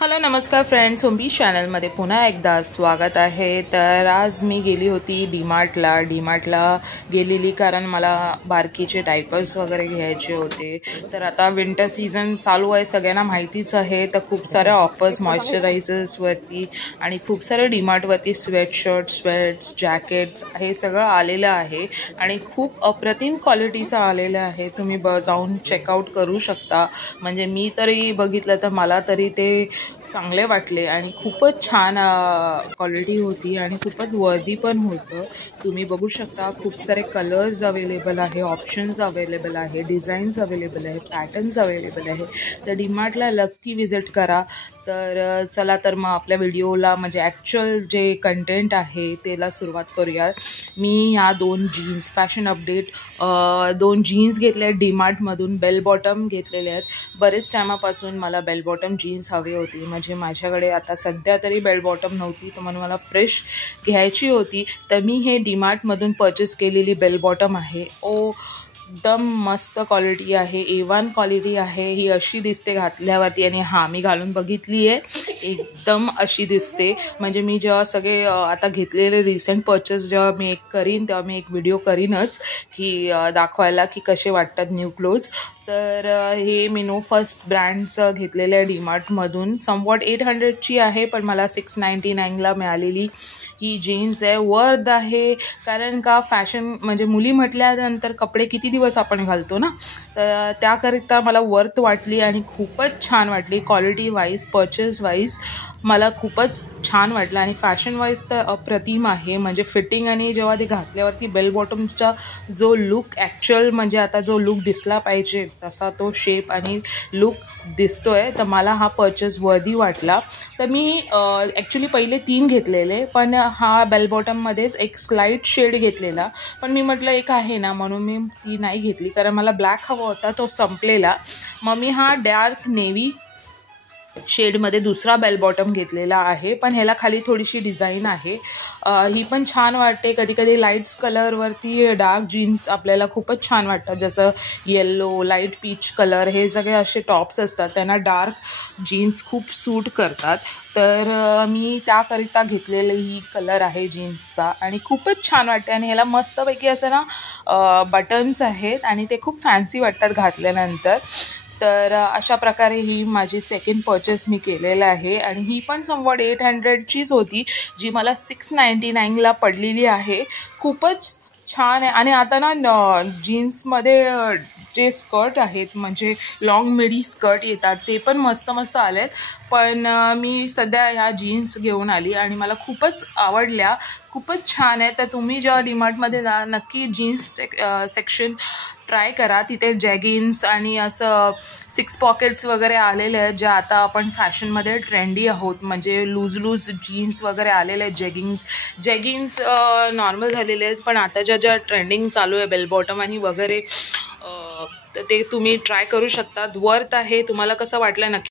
Hello नमस्कार friends, होमबी चॅनलमध्ये पुन्हा एकदा स्वागत आहे। तर आज मी गेली होती डीमार्टला गेलेली कारण मला बारकीचे डायपर्स वगैरे घ्यायचे होते। तर आता विंटर सीझन चालू आहे, सगळ्यांना माहितीच आहे। तर खूप सारे ऑफर्स मॉइश्चरायझर्सवरती आणि खूप सारे डीमार्टवरती स्वेटशर्ट, स्वेट्स, जॅकेट्स हे सगळं आलेलं आहे आणि खूप अप्रतिम क्वालिटीचं आलेलं आहे। तुम्ही जाऊन चेकआउट करू शकता। म्हणजे मी तरी बघितलं तर मला तरी ते चांगले वाटले आणि खूपच छान क्वालिटी होती आणि खूपच वर्दी पण होतं। तुम्ही बघू शकता खूप सारे कलर्स अवेलेबल आहे, ऑप्शन्स अवेलेबल आहे, डिझाईन्स अवेलेबल आहे, पॅटर्न्स अवेलेबल आहे। तर डीमार्टला नक्की विजिट करा। तर चला तर मग आपल्या व्हिडिओला म्हणजे ॲक्च्युअल जे कंटेंट आहे त्याला सुरुवात करूया। मी ह्या दोन जीन्स फॅशन अपडेट दोन जीन्स घेतले आहेत डीमार्टमधून, बेल बॉटम घेतलेले आहेत। बरेच टायमापासून मला बेल बॉटम जीन्स हवी होती, म्हणजे माझ्याकडे आता सध्या तरी बेल बॉटम नव्हती, तर म्हणून मला फ्रेश घ्यायची होती। तर मी हे डीमार्टमधून परचेस केलेली बेल बॉटम आहे। एकदम मस्त क्वालिटी आहे, A1 क्वालिटी आहे। ही अशी दिसते घातल्यावरती आणि हां मी घालून बघितली आहे, एकदम अशी दिसते। म्हणजे मी जेव्हा सगळे आता घेतलेले रिसेंट परचेस जेव्हा मी करीन तेव्हा मी एक व्हिडिओ करीनच की दाखवायला की कसे वाटतात न्यू क्लोथ्स। तर हे मी नो फर्स्ट ब्रँडचं घेतलेलं आहे डीमार्टमधून। समवॉट 800ची आहे, पण मला 699ला मिळालेली ही जीन्स आहे। वर्थ आहे, कारण का फॅशन म्हणजे मुली म्हटल्यानंतर कपडे किती दिवस आपण घालतो ना, तर त्याकरिता मला वर्थ वाटली आणि खूपच छान वाटली। क्वालिटी वाईज, परचेस वाईज मला खूपच छान वाटलं आणि फॅशन वाईज तर अप्रतिम आहे। म्हणजे फिटिंग आणि जेव्हा ते घातल्यावरती बेल बॉटमचा जो लुक ॲक्च्युअल म्हणजे आता जो लुक दिसला पाहिजे तसा तो शेप आणि लुक दिसतोय, तर मला हा परचेस वर्दी वाटला। तर मी ॲक्च्युली पहिले 3 घेतलेले, पण हा बेल बॉटममध्येच एक स्लाईट शेड घेतलेला, पण मी म्हटलं एक आहे ना म्हणून मी ती नाही घेतली, कारण मला ब्लॅक हवा होता, तो संपलेला। मग मी हा डार्क नेव्ही शेडमध्ये दुसरा बेल बॉटम घेतलेला आहे, पण ह्याला खाली थोडीशी डिझाईन आहे। ही पण छान वाटते। कधी कधी लाईट्स कलरवरती डार्क जीन्स आपल्याला खूपच छान वाटतात, जसं येल्लो, लाईट पीच कलर, हे सगळे असे टॉप्स असतात त्यांना डार्क जीन्स खूप सूट करतात। तर मी त्याकरिता घेतलेली ही कलर आहे जीन्सचा आणि खूपच छान वाटते आणि ह्याला मस्तपैकी असं ना बटन्स आहेत आणि ते खूप फॅन्सी वाटतात घातल्यानंतर। तर अशा प्रकारे ही माझी सेकंड परचेस मी केलेलं आहे आणि ही पण समवॉट 800चीच होती, जी मला 699ला पडलेली आहे। खूपच छान आहे। आणि आता ना जीन्समध्ये जे स्कर्ट आहेत म्हणजे लॉंग मिडी स्कर्ट येतात ते पण मस्त मस्त आलेत, पण मी सध्या ह्या जीन्स घेऊन आली आणि मला खूपच आवडल्या, खूपच छान आहे। तर तुम्ही जेव्हा डीमार्टमध्ये जा नक्की जीन्स सेक्शन ट्राय करा। तिथे जॅगिन्स आणि असं 6 पॉकेट्स वगैरे आलेले आहेत, जे आता आपण फॅशनमध्ये ट्रेंडी आहोत। म्हणजे लूज जीन्स वगैरे आलेले आहेत, जॅगिन्स नॉर्मल झालेले आहेत, पण आता ज्या ट्रेंडिंग चालू आहे बेल बॉटम आणि वगैरे, तर ते तुम्ही ट्राय करू शकता। वर्थ आहे। तुम्हाला कसं वाटलं नक्की